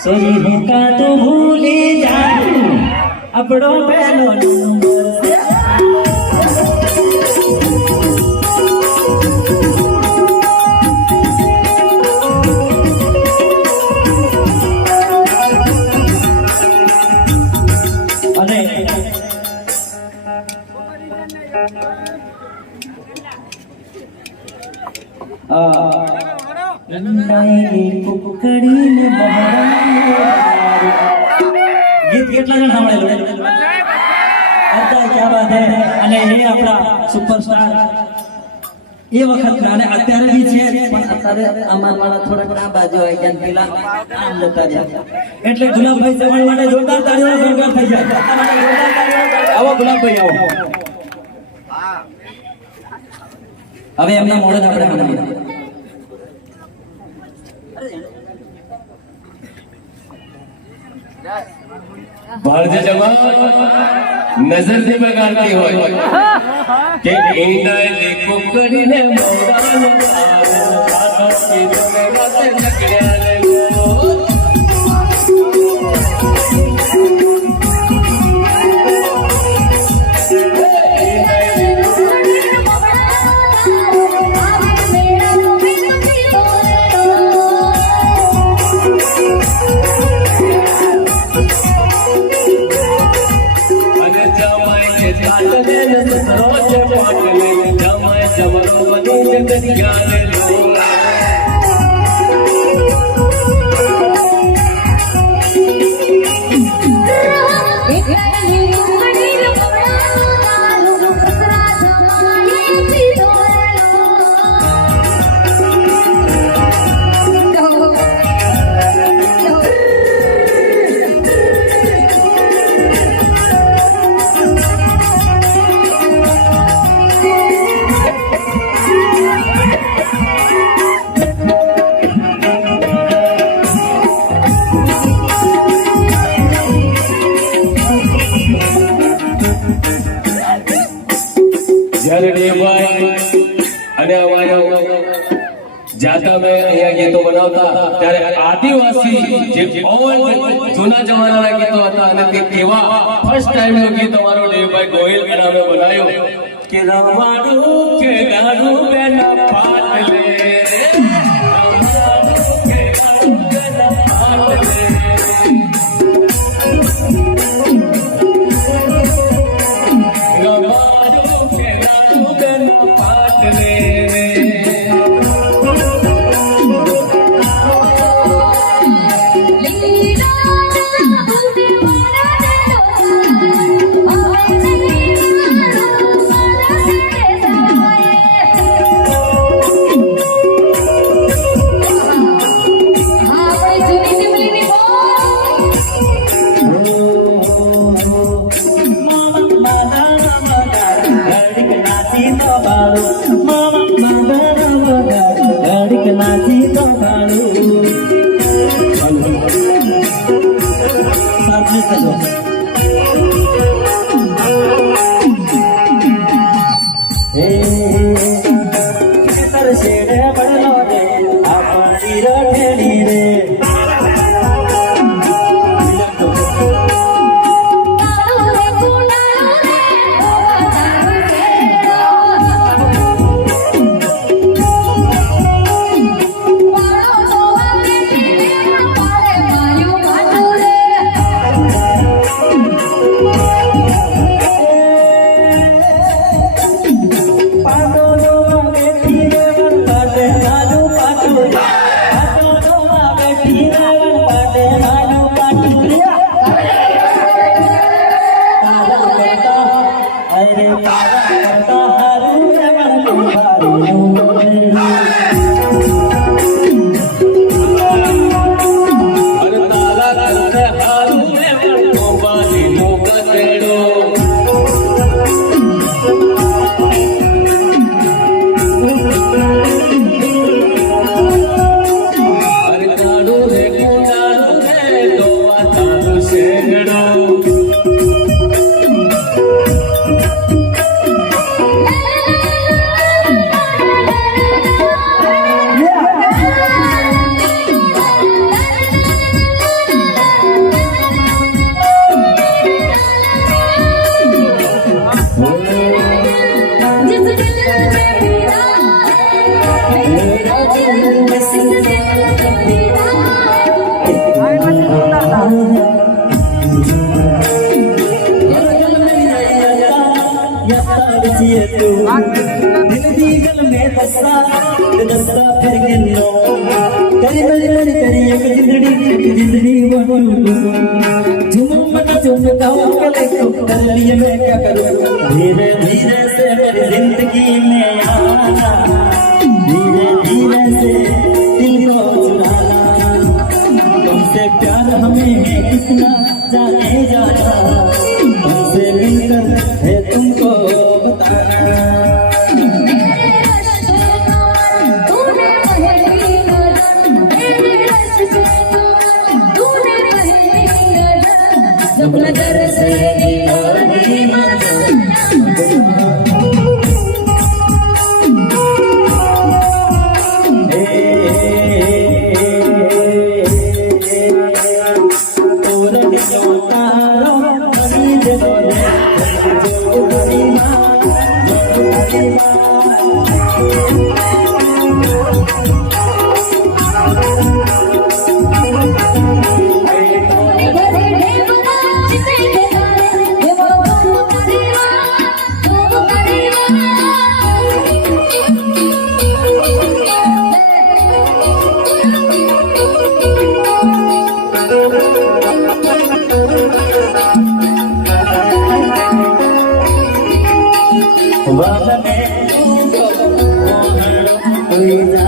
सोनी होका तो भूली जाऊं अपड़ो पहलो गीत કેટલા જણ સાંભળેલું અર્થા ક્યાં વાત હે અને એ આપણા સુપરસ્ટાર એ વખત અને અત્યારે બી છે પણ અત્યારે અમાર વાળા થોડા આ બાજુ આવી ગયા પેલા આમ જતા રહ્યા એટલે ગુલાબભાઈ ચમણ માટે જોરદાર તાળીઓ ગણગણ થઈ જાય આવો ગુલાબભાઈ આવો હવે એમના મોડે આપણે મળીએ भारतीय जवान नजर से बगाड़ती हो के इंदा देखो करीने मोरानो साधो की दोने राते लगड़े जाता में અહીંયા ગીતો બનાવતા ત્યારે આદિવાસી જે જૂના જમાનાના ગીતો હતા અને તે કેવા ફર્સ્ટ ટાઈમ નું ગીત અમારો દેવભાઈ ગોહિલ નામે બનાવ્યો કે રવાડું કે ગાડું બેના પાટલે जिस दिल में मेरा है मेरा दिल इस दिल में मेरा दिल में दस्ता फिर गिनो करी बड़ी बड़ी करी एक जिंदगी वो झूम मन झूम गाओ कले को कर लिए मैं क्या करूं धीरे धीरे से मेरी जिंदगी में आना धीरे धीरे से दिल को चुराना तुमसे प्यार हमें है कितना जाने जाना तुमसे मिलकर है तुमको बताना तूने पहली नजर मेरे रश से तूने पहली नजर जब नजर से दीवानी कोई